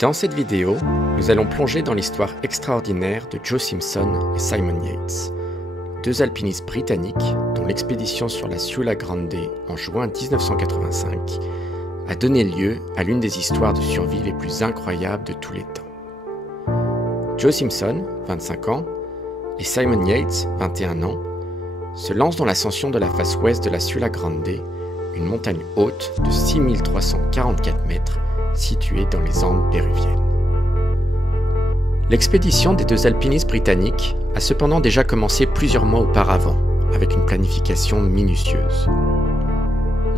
Dans cette vidéo, nous allons plonger dans l'histoire extraordinaire de Joe Simpson et Simon Yates, deux alpinistes britanniques dont l'expédition sur la Sula Grande en juin 1985 a donné lieu à l'une des histoires de survie les plus incroyables de tous les temps. Joe Simpson, 25 ans, et Simon Yates, 21 ans, se lancent dans l'ascension de la face ouest de la Sula Grande, une montagne haute de 6344 mètres située dans les Andes péruviennes. L'expédition des deux alpinistes britanniques a cependant déjà commencé plusieurs mois auparavant, avec une planification minutieuse.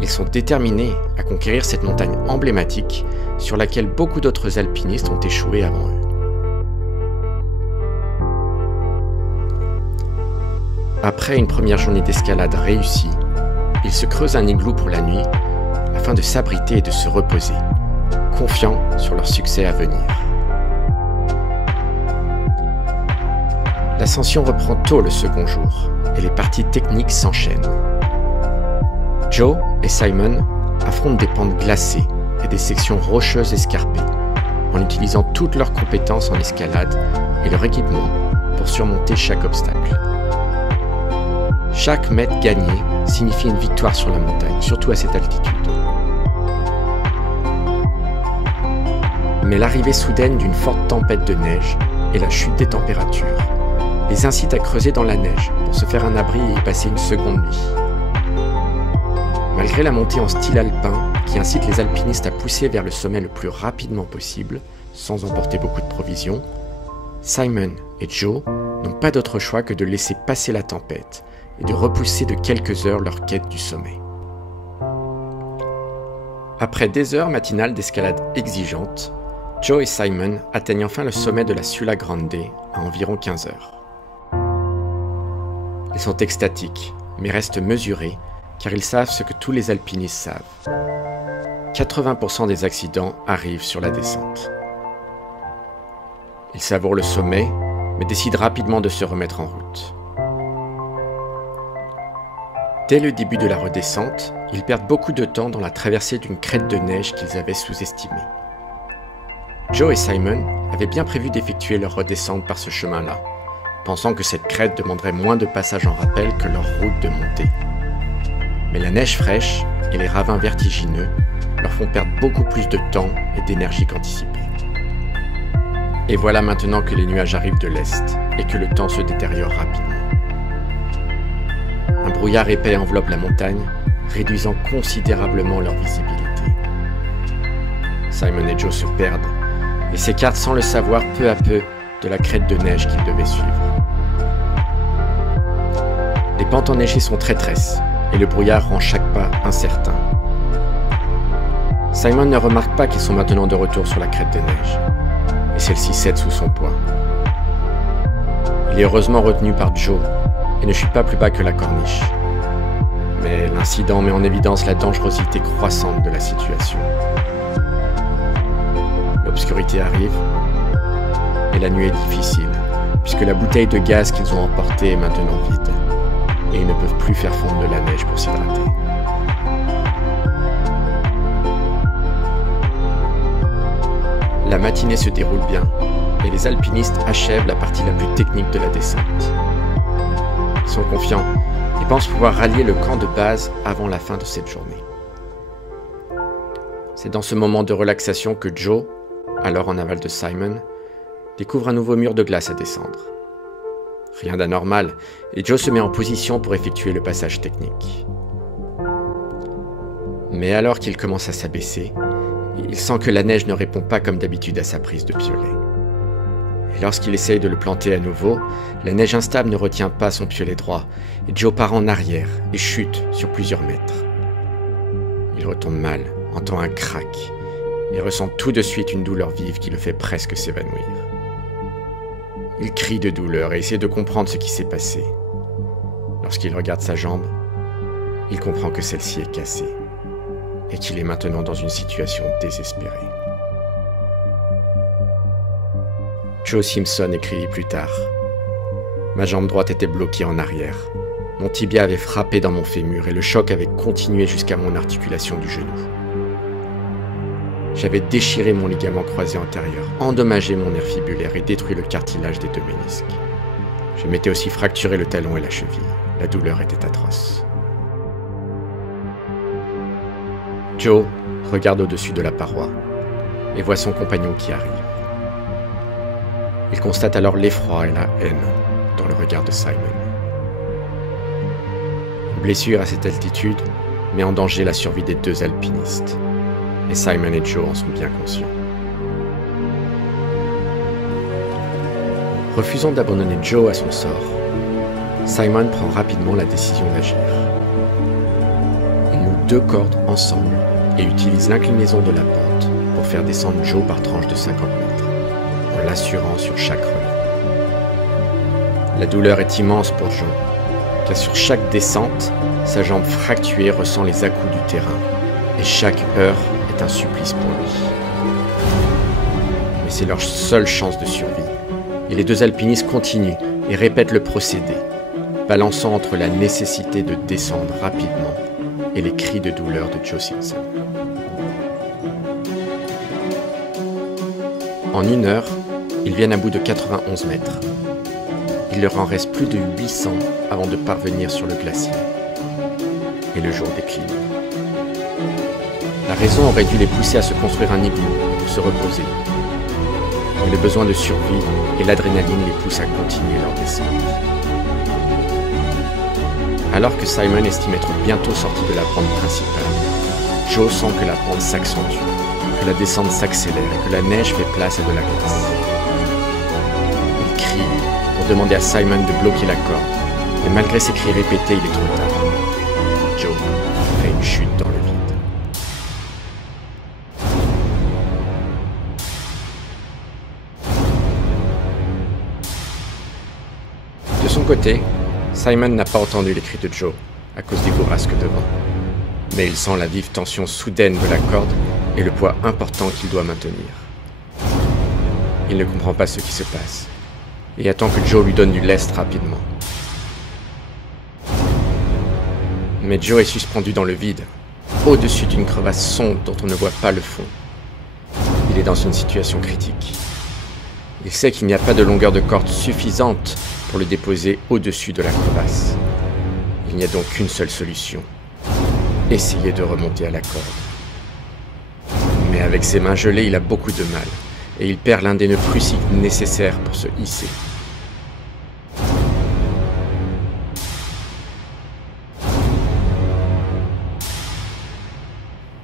Ils sont déterminés à conquérir cette montagne emblématique sur laquelle beaucoup d'autres alpinistes ont échoué avant eux. Après une première journée d'escalade réussie, ils se creusent un igloo pour la nuit afin de s'abriter et de se reposer, confiants sur leur succès à venir. L'ascension reprend tôt le second jour et les parties techniques s'enchaînent. Joe et Simon affrontent des pentes glacées et des sections rocheuses escarpées en utilisant toutes leurs compétences en escalade et leur équipement pour surmonter chaque obstacle. Chaque mètre gagné signifie une victoire sur la montagne, surtout à cette altitude. Mais l'arrivée soudaine d'une forte tempête de neige et la chute des températures les incitent à creuser dans la neige pour se faire un abri et y passer une seconde nuit. Malgré la montée en style alpin qui incite les alpinistes à pousser vers le sommet le plus rapidement possible, sans emporter beaucoup de provisions, Simon et Joe n'ont pas d'autre choix que de laisser passer la tempête et de repousser de quelques heures leur quête du sommet. Après des heures matinales d'escalade exigeantes, Joe et Simon atteignent enfin le sommet de la Sula Grande à environ 15 heures. Ils sont extatiques, mais restent mesurés, car ils savent ce que tous les alpinistes savent. 80% des accidents arrivent sur la descente. Ils savourent le sommet, mais décident rapidement de se remettre en route. Dès le début de la redescente, ils perdent beaucoup de temps dans la traversée d'une crête de neige qu'ils avaient sous-estimée. Joe et Simon avaient bien prévu d'effectuer leur redescente par ce chemin-là, pensant que cette crête demanderait moins de passages en rappel que leur route de montée. Mais la neige fraîche et les ravins vertigineux leur font perdre beaucoup plus de temps et d'énergie qu'anticipé. Et voilà maintenant que les nuages arrivent de l'est et que le temps se détériore rapidement. Un brouillard épais enveloppe la montagne, réduisant considérablement leur visibilité. Simon et Joe se perdent et s'écartent sans le savoir peu à peu de la crête de neige qu'ils devaient suivre. Les pentes enneigées sont traîtresses et le brouillard rend chaque pas incertain. Simon ne remarque pas qu'ils sont maintenant de retour sur la crête de neige et celle-ci cède sous son poids. Il est heureusement retenu par Joe et ne chute pas plus bas que la corniche. Mais l'incident met en évidence la dangerosité croissante de la situation. L'obscurité arrive et la nuit est difficile, puisque la bouteille de gaz qu'ils ont emportée est maintenant vide et ils ne peuvent plus faire fondre de la neige pour s'hydrater. La matinée se déroule bien et les alpinistes achèvent la partie la plus technique de la descente. Ils sont confiants et pensent pouvoir rallier le camp de base avant la fin de cette journée. C'est dans ce moment de relaxation que Joe, alors en aval de Simon, découvre un nouveau mur de glace à descendre. Rien d'anormal, et Joe se met en position pour effectuer le passage technique. Mais alors qu'il commence à s'abaisser, il sent que la neige ne répond pas comme d'habitude à sa prise de piolet. Et lorsqu'il essaye de le planter à nouveau, la neige instable ne retient pas son piolet droit, et Joe part en arrière et chute sur plusieurs mètres. Il retombe mal, entend un crack, et ressent tout de suite une douleur vive qui le fait presque s'évanouir. Il crie de douleur et essaie de comprendre ce qui s'est passé. Lorsqu'il regarde sa jambe, il comprend que celle-ci est cassée et qu'il est maintenant dans une situation désespérée. Joe Simpson écrivit plus tard : « Ma jambe droite était bloquée en arrière. Mon tibia avait frappé dans mon fémur et le choc avait continué jusqu'à mon articulation du genou. J'avais déchiré mon ligament croisé antérieur, endommagé mon nerf fibulaire et détruit le cartilage des 2 ménisques. Je m'étais aussi fracturé le talon et la cheville. La douleur était atroce. Joe regarde au-dessus de la paroi et voit son compagnon qui arrive. Il constate alors l'effroi et la haine dans le regard de Simon. Une blessure à cette altitude met en danger la survie des 2 alpinistes. Et Simon et Joe en sont bien conscients. Refusant d'abandonner Joe à son sort, Simon prend rapidement la décision d'agir. Il noue 2 cordes ensemble et utilise l'inclinaison de la pente pour faire descendre Joe par tranche de 50 mètres, en l'assurant sur chaque relais. La douleur est immense pour Joe, car sur chaque descente, sa jambe fracturée ressent les à-coups du terrain, et chaque heure est un supplice pour lui. Mais c'est leur seule chance de survie, et les 2 alpinistes continuent et répètent le procédé, balançant entre la nécessité de descendre rapidement et les cris de douleur de Joe Simpson. En 1 heure, ils viennent à bout de 91 mètres. Il leur en reste plus de 800 avant de parvenir sur le glacier. Et le jour décline. La raison aurait dû les pousser à se construire un igloo pour se reposer. Mais le besoin de survie et l'adrénaline les poussent à continuer leur descente. Alors que Simon estime être bientôt sorti de la pente principale, Joe sent que la pente s'accentue, que la descente s'accélère et que la neige fait place à de la glace. Il crie pour demander à Simon de bloquer la corde, mais malgré ses cris répétés, il est trop tard. Joe fait une chute dans le vide. De son côté, Simon n'a pas entendu les cris de Joe à cause des bourrasques de vent, mais il sent la vive tension soudaine de la corde et le poids important qu'il doit maintenir. Il ne comprend pas ce qui se passe et attend que Joe lui donne du lest rapidement. Mais Joe est suspendu dans le vide, au-dessus d'une crevasse sombre dont on ne voit pas le fond. Il est dans une situation critique. Il sait qu'il n'y a pas de longueur de corde suffisante pour le déposer au-dessus de la crevasse. Il n'y a donc qu'une seule solution. Essayer de remonter à la corde. Mais avec ses mains gelées, il a beaucoup de mal, et il perd l'un des nœuds cruciaux nécessaires pour se hisser.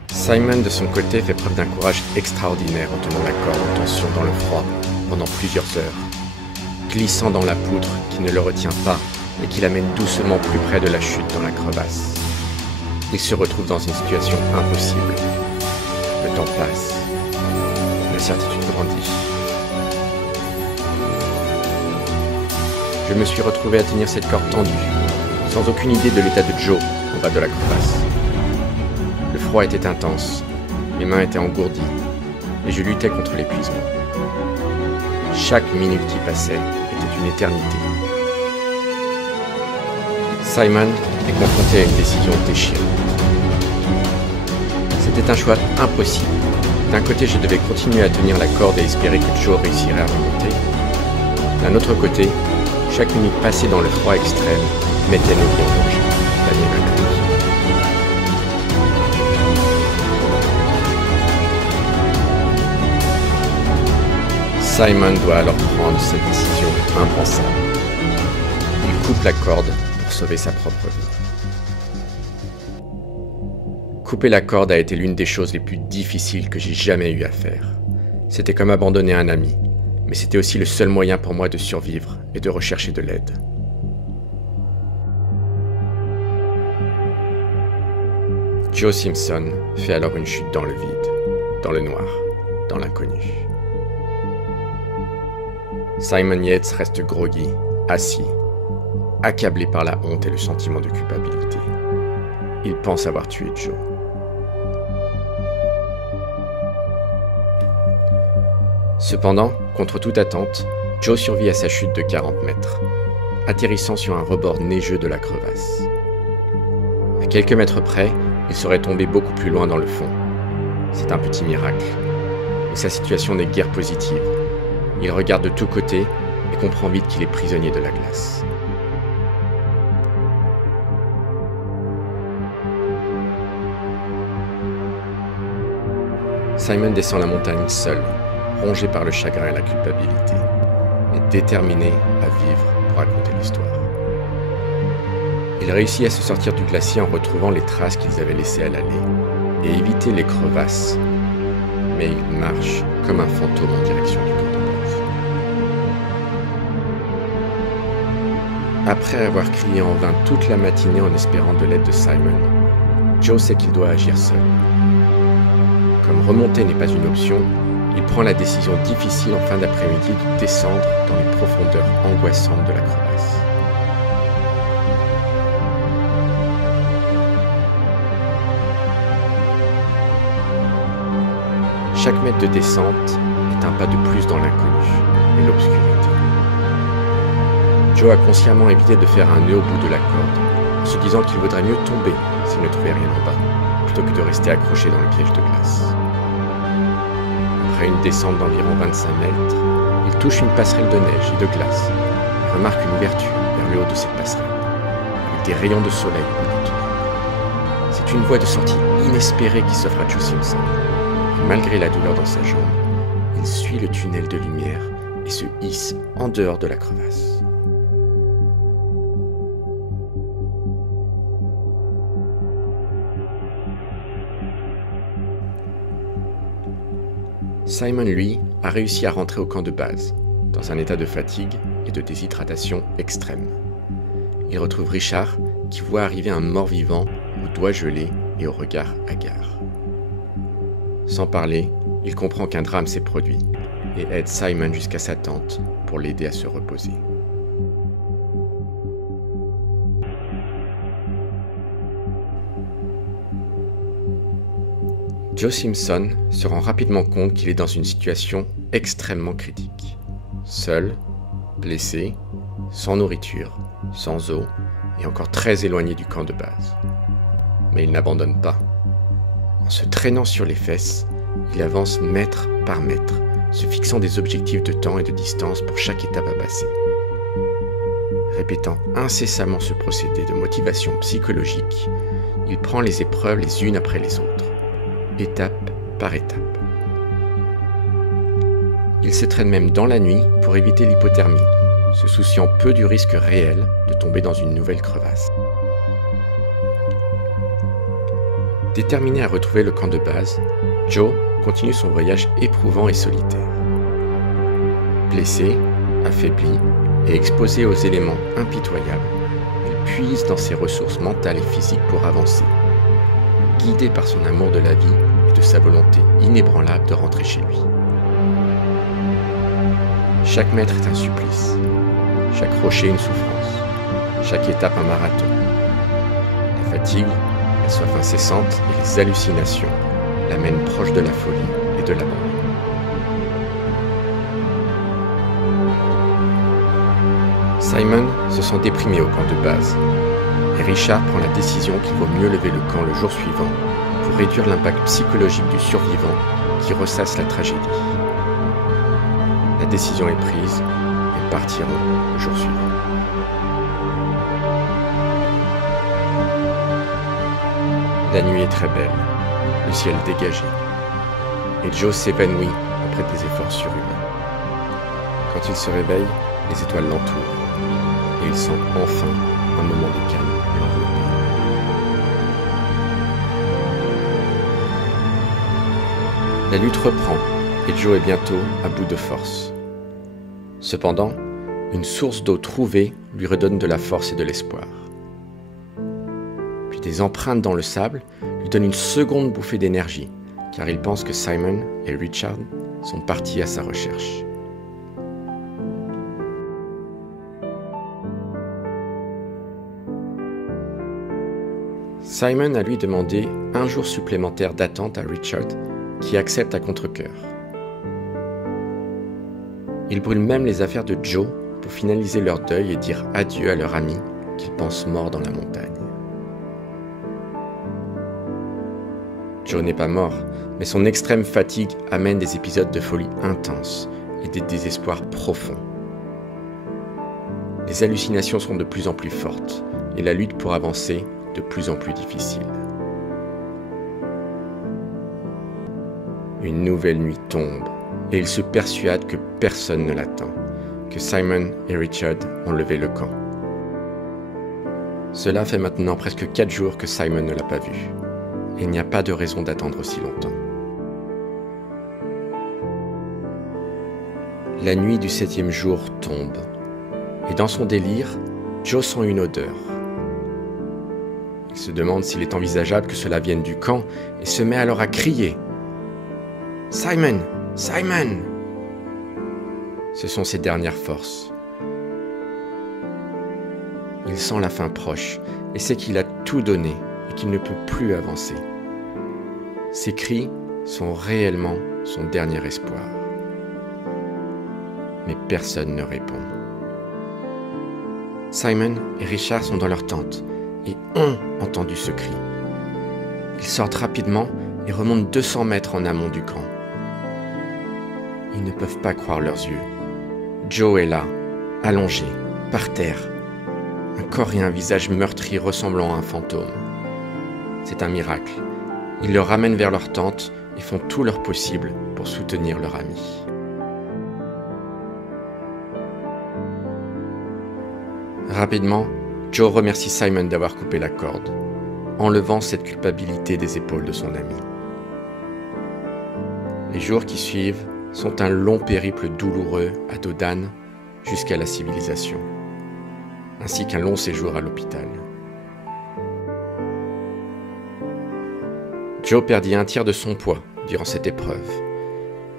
Simon, de son côté, fait preuve d'un courage extraordinaire en tenant la corde en tension dans le froid pendant plusieurs heures, glissant dans la poutre qui ne le retient pas et qui l'amène doucement plus près de la chute dans la crevasse. Il se retrouve dans une situation impossible. Le temps passe. L'incertitude grandit. Je me suis retrouvé à tenir cette corde tendue, sans aucune idée de l'état de Joe en bas de la crevasse. Le froid était intense, mes mains étaient engourdies, et je luttais contre l'épuisement. Chaque minute qui passait était une éternité. Simon est confronté à une décision déchirante. C'était un choix impossible. D'un côté, je devais continuer à tenir la corde et espérer que Joe réussirait à remonter. D'un autre côté, chaque minute passée dans le froid extrême mettait nos vies en danger, la mienne incluse. Simon doit alors prendre cette décision impensable. Il coupe la corde pour sauver sa propre vie. Couper la corde a été l'une des choses les plus difficiles que j'ai jamais eu à faire. C'était comme abandonner un ami, mais c'était aussi le seul moyen pour moi de survivre et de rechercher de l'aide. Joe Simpson fait alors une chute dans le vide, dans le noir, dans l'inconnu. Simon Yates reste groggy, assis, accablé par la honte et le sentiment de culpabilité. Il pense avoir tué Joe. Cependant, contre toute attente, Joe survit à sa chute de 40 mètres, atterrissant sur un rebord neigeux de la crevasse. À quelques mètres près, il serait tombé beaucoup plus loin dans le fond. C'est un petit miracle. Mais sa situation n'est guère positive. Il regarde de tous côtés et comprend vite qu'il est prisonnier de la glace. Simon descend la montagne seul, rongé par le chagrin et la culpabilité, mais déterminé à vivre pour raconter l'histoire. Il réussit à se sortir du glacier en retrouvant les traces qu'ils avaient laissées à l'allée et éviter les crevasses, mais il marche comme un fantôme en direction du camp de base. Après avoir crié en vain toute la matinée en espérant de l'aide de Simon, Joe sait qu'il doit agir seul. Comme remonter n'est pas une option, il prend la décision difficile en fin d'après-midi de descendre dans les profondeurs angoissantes de la crevasse. Chaque mètre de descente est un pas de plus dans l'inconnu et l'obscurité. Joe a consciemment évité de faire un nœud au bout de la corde, en se disant qu'il vaudrait mieux tomber s'il ne trouvait rien en bas, plutôt que de rester accroché dans le piège de glace. Après une descente d'environ 25 mètres, il touche une passerelle de neige et de glace et remarque une ouverture vers le haut de cette passerelle, avec des rayons de soleil au bout du tunnel. C'est une voie de sortie inespérée qui s'offre à Joe Simpson. Malgré la douleur dans sa jambe, il suit le tunnel de lumière et se hisse en dehors de la crevasse. Simon, lui, a réussi à rentrer au camp de base, dans un état de fatigue et de déshydratation extrême. Il retrouve Richard, qui voit arriver un mort-vivant aux doigts gelés et au regard hagard. Sans parler, il comprend qu'un drame s'est produit et aide Simon jusqu'à sa tente pour l'aider à se reposer. Joe Simpson se rend rapidement compte qu'il est dans une situation extrêmement critique. Seul, blessé, sans nourriture, sans eau et encore très éloigné du camp de base. Mais il n'abandonne pas. En se traînant sur les fesses, il avance mètre par mètre, se fixant des objectifs de temps et de distance pour chaque étape à passer. Répétant incessamment ce procédé de motivation psychologique, il prend les épreuves les unes après les autres, étape par étape. Il s'entraîne même dans la nuit pour éviter l'hypothermie, se souciant peu du risque réel de tomber dans une nouvelle crevasse. Déterminé à retrouver le camp de base, Joe continue son voyage éprouvant et solitaire. Blessé, affaibli et exposé aux éléments impitoyables, il puise dans ses ressources mentales et physiques pour avancer, guidé par son amour de la vie et de sa volonté inébranlable de rentrer chez lui. Chaque mètre est un supplice, chaque rocher une souffrance, chaque étape un marathon. La fatigue, la soif incessante et les hallucinations l'amènent proche de la folie et de l'abandon. Simon se sent déprimé au camp de base et Richard prend la décision qu'il vaut mieux lever le camp le jour suivant pour réduire l'impact psychologique du survivant qui ressasse la tragédie. La décision est prise, ils partiront le jour suivant. La nuit est très belle, le ciel dégagé, et Joe s'évanouit après des efforts surhumains. Quand il se réveille, les étoiles l'entourent, et il sent enfin un moment de calme l'envelopper. La lutte reprend, et Joe est bientôt à bout de force. Cependant, une source d'eau trouvée lui redonne de la force et de l'espoir. Puis des empreintes dans le sable lui donnent une seconde bouffée d'énergie, car il pense que Simon et Richard sont partis à sa recherche. Simon a lui demandé un jour supplémentaire d'attente à Richard, qui accepte à contre-cœur. Ils brûlent même les affaires de Joe pour finaliser leur deuil et dire adieu à leur ami qu'ils pensent mort dans la montagne. Joe n'est pas mort, mais son extrême fatigue amène des épisodes de folie intenses et des désespoirs profonds. Les hallucinations sont de plus en plus fortes et la lutte pour avancer de plus en plus difficile. Une nouvelle nuit tombe et il se persuade que personne ne l'attend, que Simon et Richard ont levé le camp. Cela fait maintenant presque 4 jours que Simon ne l'a pas vu. Et il n'y a pas de raison d'attendre aussi longtemps. La nuit du 7e jour tombe. Et dans son délire, Joe sent une odeur. Il se demande s'il est envisageable que cela vienne du camp et se met alors à crier. « Simon! Simon !» Ce sont ses dernières forces. Il sent la fin proche et sait qu'il a tout donné et qu'il ne peut plus avancer. Ses cris sont réellement son dernier espoir. Mais personne ne répond. Simon et Richard sont dans leur tente et ont entendu ce cri. Ils sortent rapidement et remontent 200 mètres en amont du camp. Ils ne peuvent pas croire leurs yeux. Joe est là, allongé, par terre. Un corps et un visage meurtri ressemblant à un fantôme. C'est un miracle. Ils le ramènent vers leur tente et font tout leur possible pour soutenir leur ami. Rapidement, Joe remercie Simon d'avoir coupé la corde, enlevant cette culpabilité des épaules de son ami. Les jours qui suivent sont un long périple douloureux à dos d'âne jusqu'à la civilisation, ainsi qu'un long séjour à l'hôpital. Joe perdit un tiers de son poids durant cette épreuve,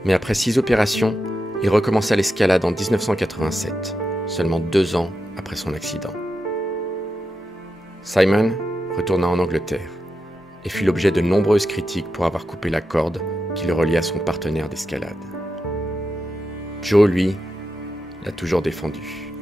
mais après 6 opérations, il recommença l'escalade en 1987, seulement 2 ans après son accident. Simon retourna en Angleterre et fut l'objet de nombreuses critiques pour avoir coupé la corde qui le reliait à son partenaire d'escalade. Joe, lui, l'a toujours défendu.